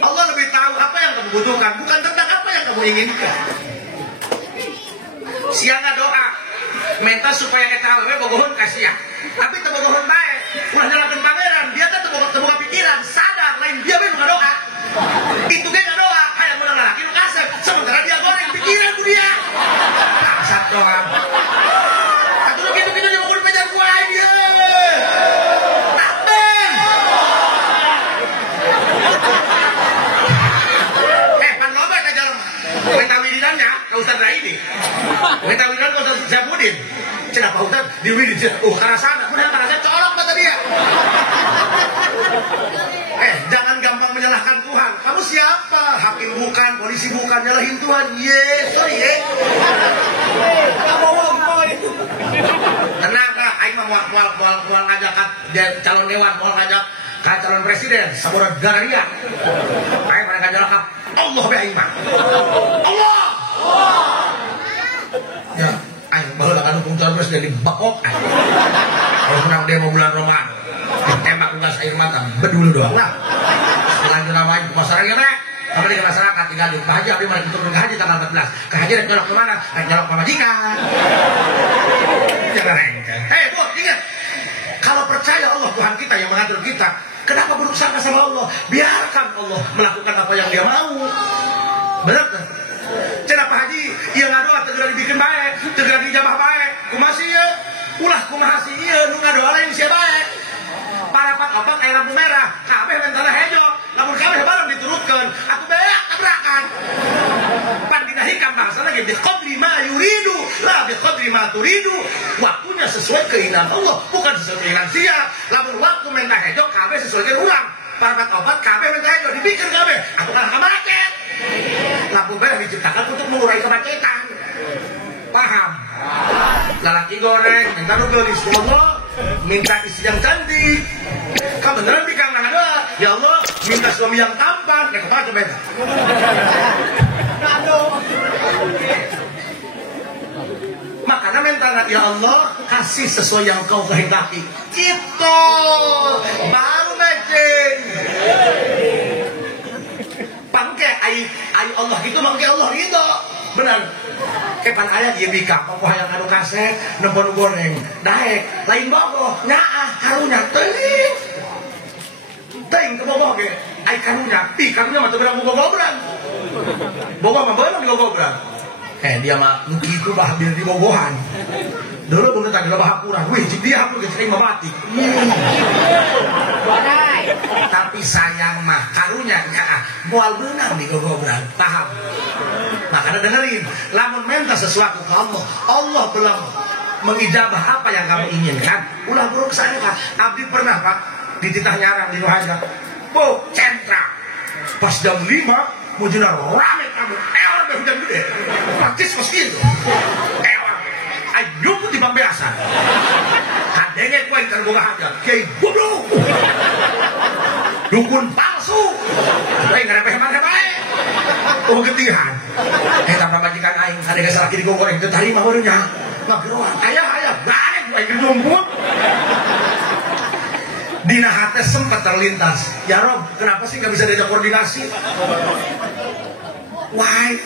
Allah lebih tahu apa yang kamu butuhkan, bukan tentang apa yang kamu inginkan. Siangnya doa, minta supaya kita awewe bogohon kasih ya. Tapi tebogohon baik, ulah nyalakan pangeran, dia kan teboga pikiran, sadar lain dia memang doa. Itu dia nggak doa, kayak mau laki lu kasep, sementara dia goreng pikiran ku dia. Bangsat doang. Atau gitu-gitu dia mau pejar kuai dia. Takben. Pan loba ke jalan. Minta wididannya, kau Ustaz ini. Minta wididan kau Ustaz Zabudin. Kenapa Ustaz di widin? Karena sana. Karena saya colok kata dia. Jangan gampang menyalahkan Tuhan. Kamu siapa? Hakim bukan, polisi bukan, nyalahin Tuhan. Sorry Tenang kak, aing mah mau ngajak calon dewan, mau ngajak calon presiden, sabura gararia. Aing mau ngajak Allah be aing mah. Allah. Ya, aing baheula kan hukum calon presiden dibakok. Kalau menang demo bulan Ramadan, ditembak gas air mata, bedul doang lah. Selanjutnya namanya masyarakat rek. Kembali ke masyarakat tinggal di Pak Haji, abdi malah turun ke haji tanggal 14. Ke haji rek nyolok kemana? Rek nyolok ke majikan. Jangan rengkel. Bu, ingat. Kalau percaya Allah Tuhan kita yang mengatur kita, kenapa buruk sangka sama Allah? Biarkan Allah melakukan apa yang Dia mau. Benar kan? Kenapa haji? Ia ngadoa tegera dibikin baik, tegera dijabah baik. Kumasi ya, ulah kumasi iya, nu ngadoa lain sia baik. Para pak kayak lampu merah, kabeh mentara hejo, lamun kabeh barang diturutkeun, aku beak tabrakan. Pan dina hikam bahasa lagi bi qadri ma yuridu, la bi qadri ma turidu. Waktunya sesuai keinginan Allah, bukan sesuai keinginan sia. Lamun waktu mentah hejo, kabeh sesuai dengan urang. Para pak kabeh mentah hejo, dibikin kabeh, aku kalah kemacet. Lampu merah diciptakan untuk mengurai kemacetan. Paham? Lalaki goreng, minta nugelis Allah, minta istri yang cantik. Kamu beneran di kangen ada? Ya Allah, minta suami yang tampan. Ya kepada beda. Makanya minta ya Allah, kasih sesuai yang kau kehendaki. Itu baru matching. Pangke ai Allah gitu, mangke Allah gitu. Benar. Kepan ayah dia bika, pokok yang anu kasih, nempon goreng, daek, lain bogoh, nyaah, harunya, ting ke bogoh ke, ay karunya, karunya mah terberang bogoh berang, bogoh mah berang di bogoh berang, dia mah nuki itu bahabil di bogohan, dulu bener tadi lo bahapuran, wih cik dia hapur kecering mabati, tapi sayang mah karunya, nyaah, mual benang di bogoh berang, paham? Makanya dengerin, lamun minta sesuatu ke Allah, Allah belum mengijabah apa yang kamu inginkan. Ulah buruk saya Pak. Abdi pernah Pak dititah nyarang di Nuhaja. Bu, centra. Pas jam 5 mujuna rame kamu. Ewan hujan gede. Praktis meski itu. Ewan. Ayo pun di pembiasan. Kadenge kue terbuka aja. Kiai goblok. Dukun palsu. Ada yang ngerepeh mana baik. Oh getihan. Tanpa majikan aing ada geus laki digoreng teu tarima barunya. Ngageroan. Aya bareng aing gejumput. Dina hati sempat terlintas. Ya Rob, kenapa sih gak bisa diajak koordinasi? Why?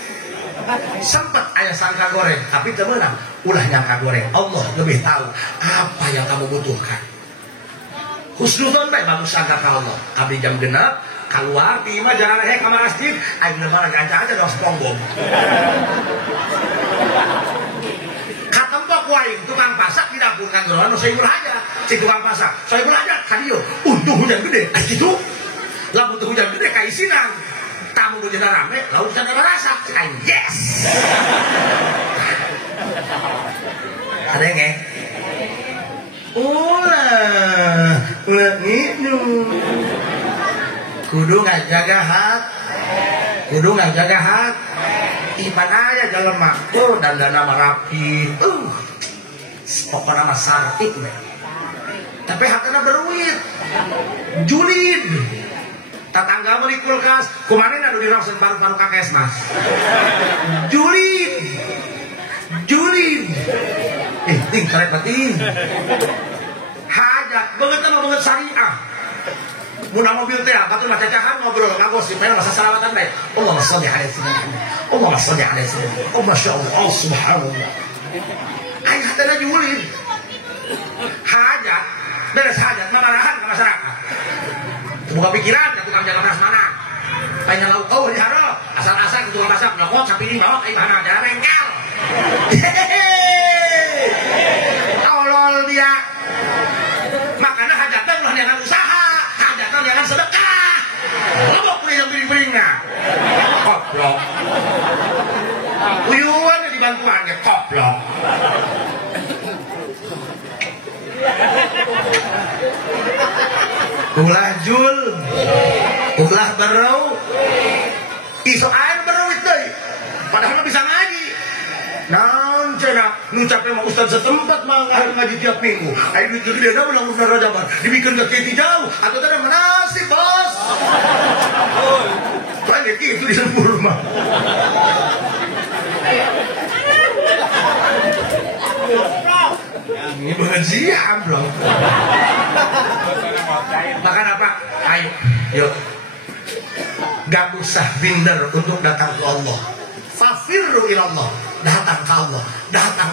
Sempat ayah sangka goreng, tapi kemenang. Ulah nyangka goreng. Allah lebih tahu apa yang kamu butuhkan. Husnuzon baik bagus sangka ke Allah. Abdi jam genap keluar di imah jangan kamar masjid. Aing lebaran ganja aja dong SpongeBob. Katempok waing tukang pasak di dapur kan gerohan Soebul Hajat. Si tukang pasak Soebul Hajat kadieu untung hujan gede ai kitu. Lamun teu hujan gede ka isinang. Tamu nu jeung rame laut can rasa. Aing yes. Ada nge? Ulah ngidu. Kudu ngajaga hat. Iman aya jelema tuh dandana mah rapi. Pokona mah sartik we. Tapi hatena beruit. Julid. Tatangga meuli kulkas, kumarin anu diraoseun paru-paru kakes mas. Julid. Ting karek batin. Hajat beungeut mah beungeut syariah. Muna mobil teh batur mah cacahan ngobrol ngagosip mah masa salawatan bae. Allahumma sholli alaihi wasallam. Allahumma sholli alaihi wasallam. Oh masyaallah, subhanallah. Aing hatena julid. Hajat, beres hajat mamarahan ka masyarakat. Buka pikiran ka tukang jaga prasmanan. Aing lauk eueuh di haro, asal-asal ke tukang masak nyokot sapi ngawak aing hana ada bengkel. Tolol dia. Makanya hajatna ulah jangan usaha, hajatna jangan sedekah. Lobok punya yang piring-piringna. Koplok. Uyuan di bantuannya koplok. Ulah jul, ulah berau, iso air beruit deh. Padahal bisa ngaji. Naon cenah ngucapnya mah ustaz setempat mah ngaji tiap minggu. Ayo duit gede dah ulang udah rajaban. Dibikin ke kiti jauh atau teh menasib bos. Banyak itu di sempur mah. Ini pengajian bro. Makan apa? Ayo, yuk. Gak usah minder untuk datang ke Allah. Fafirru ilallah. Datang ke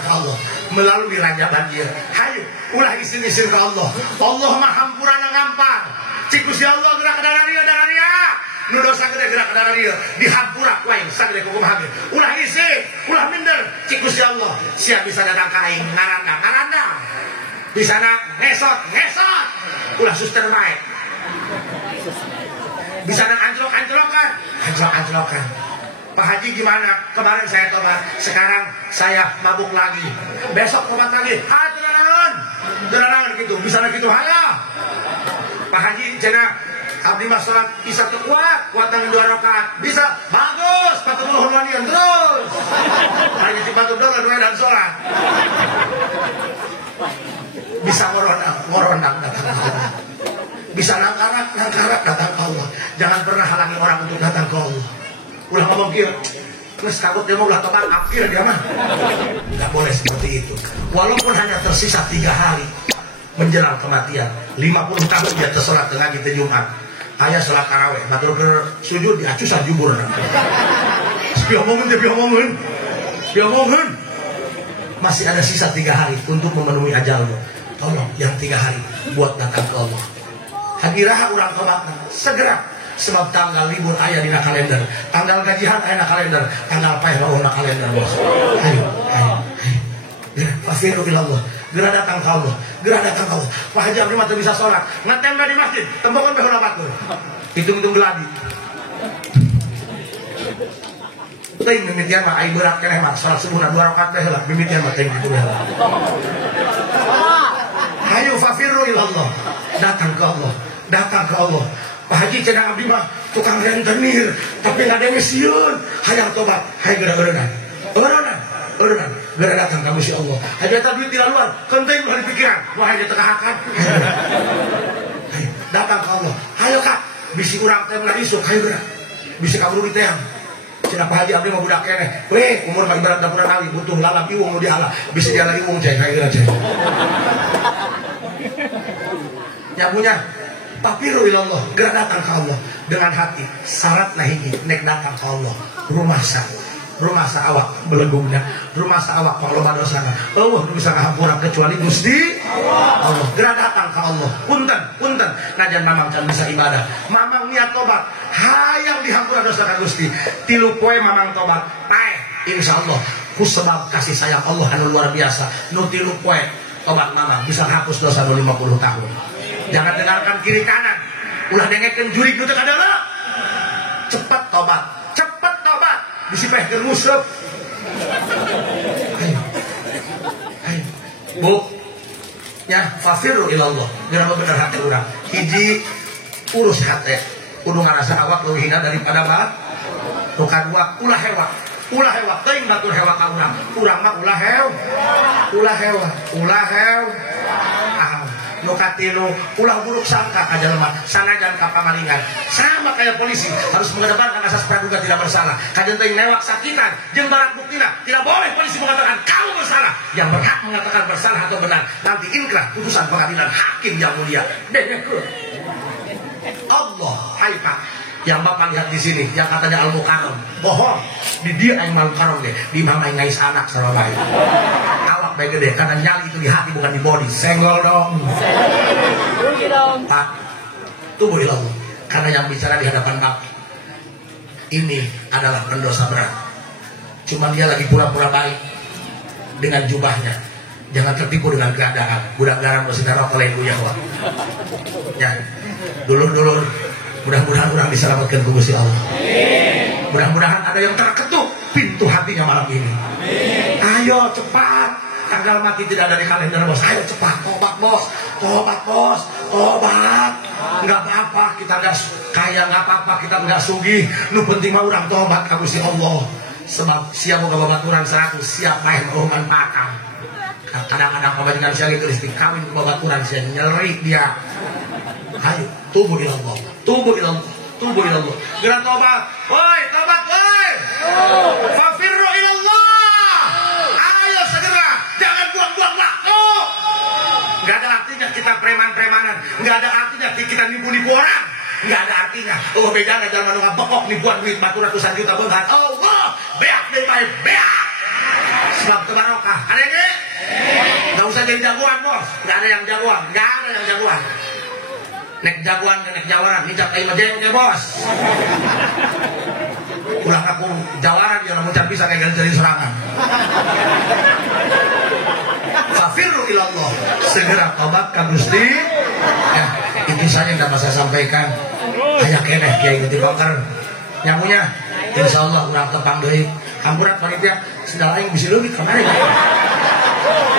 Allah melalui raja banjir. Hayu ulah isin-isin ke Allah. Allah mah hampurana gampang. Cik Gusti Allah gerak dararia nu dosa gede gerak dararia dihampurak wae sagede ku kumaha ge. Ulah isi, ulah minder. Cik Gusti Allah siap bisa datang ka aing ngaranda. Bisa ngesot. Ulah suster bae. Bisa anjlok-anjlokan. Pak Haji gimana? Kemarin saya tobat, sekarang saya mabuk lagi. Besok tobat lagi. Tenanan gitu. Bisa gitu haya. Pak Haji cenah abdi mah salat isya teu kuat dengan 2 rakaat. Bisa bagus, patuluh wanian terus. Haji di batu dulu 2 dan salat. Bisa ngorondang datang ke Allah. Bisa nangkarak datang ke Allah. Jangan pernah halangi orang untuk datang ke Allah. Ulah ngomong kira, terus takut dia mau ulah tobat akhir dia mah. Gak boleh seperti itu. Walaupun hanya tersisa 3 hari menjelang kematian, 50 tahun dia tersolat tengah kita Jumat. Ayah sholat tarawih, matur sujud diacu sajubur. Spiomongin. Masih ada sisa 3 hari untuk memenuhi ajalmu. Tolong yang 3 hari buat datang ke Allah. Hagiraha urang tobatna segera. Sebab tanggal libur ayah di kalender, tanggal gajian ayah di kalender, tanggal paeh lawan di kalender bos. Ayo. Fafiru ilallah. Gerak datang ke Allah. Pak Haji Abdi mah bisa sholat. Ngetem di masjid, tembokan behona batur. Hitung geladi. Teuing mimitian mah ai berat keneh mah salat subuhna 2 rakaat bae heula. Mimitian mah teuing kitu bae heula. Ayo fafiru ilallah. Datang ke Allah. Pak Haji cenah abdi mah tukang rentenir, tapi nggak ada misiun. Hayang tobat, hayang gerak-gerakan. Gerak datang kamu si Allah. Haji tak duit di luar, kenting dari pikiran. Wah haji tekahakan. Datang ke Allah. Hayo kak, bisi urang teh meula isuk, hayo gerak. Bisi kabur di teang. Cenah Pak Haji abdi mah budak keneh. Weh, umur mah ibarat dapur nawi butuh lalap iwung nu dihala. Bisa dihala iwung cai kaira cai. Nyabunya papiru ilallah, gerak datang ke Allah dengan hati. Syarat hiji nek datang ke Allah. Rumah sa awak belegungna, rumah sa awak kalau badosana. Allah nu bisa ngahampura kecuali Gusti Allah. Gerak datang ke Allah. Punten, najan mamang can bisa ibadah. Mamang niat tobat, hayang dihampura dosa ka Gusti. 3 poe mamang tobat, paeh insyaallah ku sebab kasih sayang Allah anu luar biasa. Nu 3 poe tobat mamang bisa hapus dosa 50 tahun. Jangan dengarkan kiri kanan. Ulah dengekeun jurig nu teu kadala. Cepat tobat. Disipehkeun musab. Ayo. Bu. Ya, fafiru ilallah. Geura bener hati urang. Hiji urus hate. Kudu ngarasa awak leuwih hina daripada baat. Nu kadua ulah hewa. Teuing batur hewa ka urang. Urang mah ulah hewa. Nu katilu ulah buruk sangka ka jelema sanajan ka pamalingan sama kayak polisi harus mengedepankan asas praduga tidak bersalah kajen teuing newak sakitan jeung barang buktina tidak boleh polisi mengatakan kamu bersalah yang berhak mengatakan bersalah atau benar nanti inkrah putusan pengadilan hakim yang mulia dengekeun Allah hai Pak yang Bapak lihat di sini yang katanya Al-Mukarram bohong di dia aing Al-Mukarram deh di mama ngais anak sareng bae awak bae gede karena nyali itu di hati bukan di body senggol dong Pak tubuh ilallah karena yang bicara di hadapan Bapak ini adalah pendosa berat cuma dia lagi pura-pura baik dengan jubahnya jangan tertipu dengan keadaan budak garam mesti taruh ke lebu ya dulur-dulur mudah-mudahan orang diselamatkan ke Gusti Allah. Mudah-mudahan ada yang terketuk pintu hatinya malam ini. Ayo cepat. Tanggal mati tidak ada di kalender bos. Ayo cepat. Tobat bos. Enggak apa-apa kita enggak kaya, enggak apa-apa kita enggak sugih. Nu penting mah urang tobat ka Gusti Allah. Sebab siap boga babaturan 100 siap main omongan pakam. Kadang-kadang pamajikan sia gitu istri kawin ku babaturan sia nyeri dia. Ayo tubuh ilallah. Gerak tobat. Woi, tobat woi. Fafirru ilallah. Ayo segera. Jangan buang-buang waktu. Enggak ada artinya kita preman-premanan. Enggak ada artinya kita nipu-nipu orang. Enggak ada artinya. Oh bedana jangan lu ngabokok nipuan duit batu ratusan juta beungan. Allah, beak deui bae beak. Sebab teu barokah. Ada ge? Enggak usah jadi jagoan, Bos. Enggak ada yang jagoan. Nek jagoan nek jawaran hijab kayak majeng ya bos ulah aku jawaran dia lamun can bisa kayak dari serangan fafirru ilallah segera tobat ka Gusti ya itu saja yang dapat saya sampaikan aya keneh kiai Genti Bakar nyamunya insyaallah urang tepang deui hamburan panitia sedang aing bisi leuwih kamari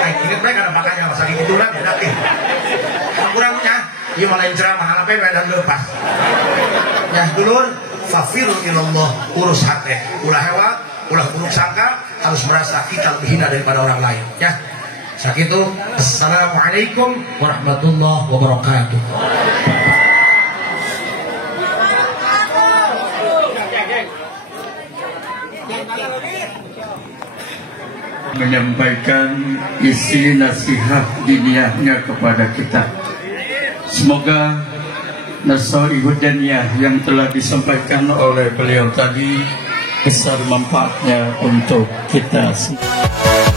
aing inget bae kana makanya masa gitu lah ya hamburannya ieu lain ceramah halape medan lepas. Ya dulur, fafirru ilallah urus hati. Ulah hewa, ulah buruk sangka, harus merasa kita lebih hina daripada orang lain. Ya. Sakitu. Assalamualaikum warahmatullahi wabarakatuh. Menyampaikan isi nasihat diniyahnya kepada kita. Semoga nasihat yang telah disampaikan oleh beliau tadi besar manfaatnya untuk kita semua.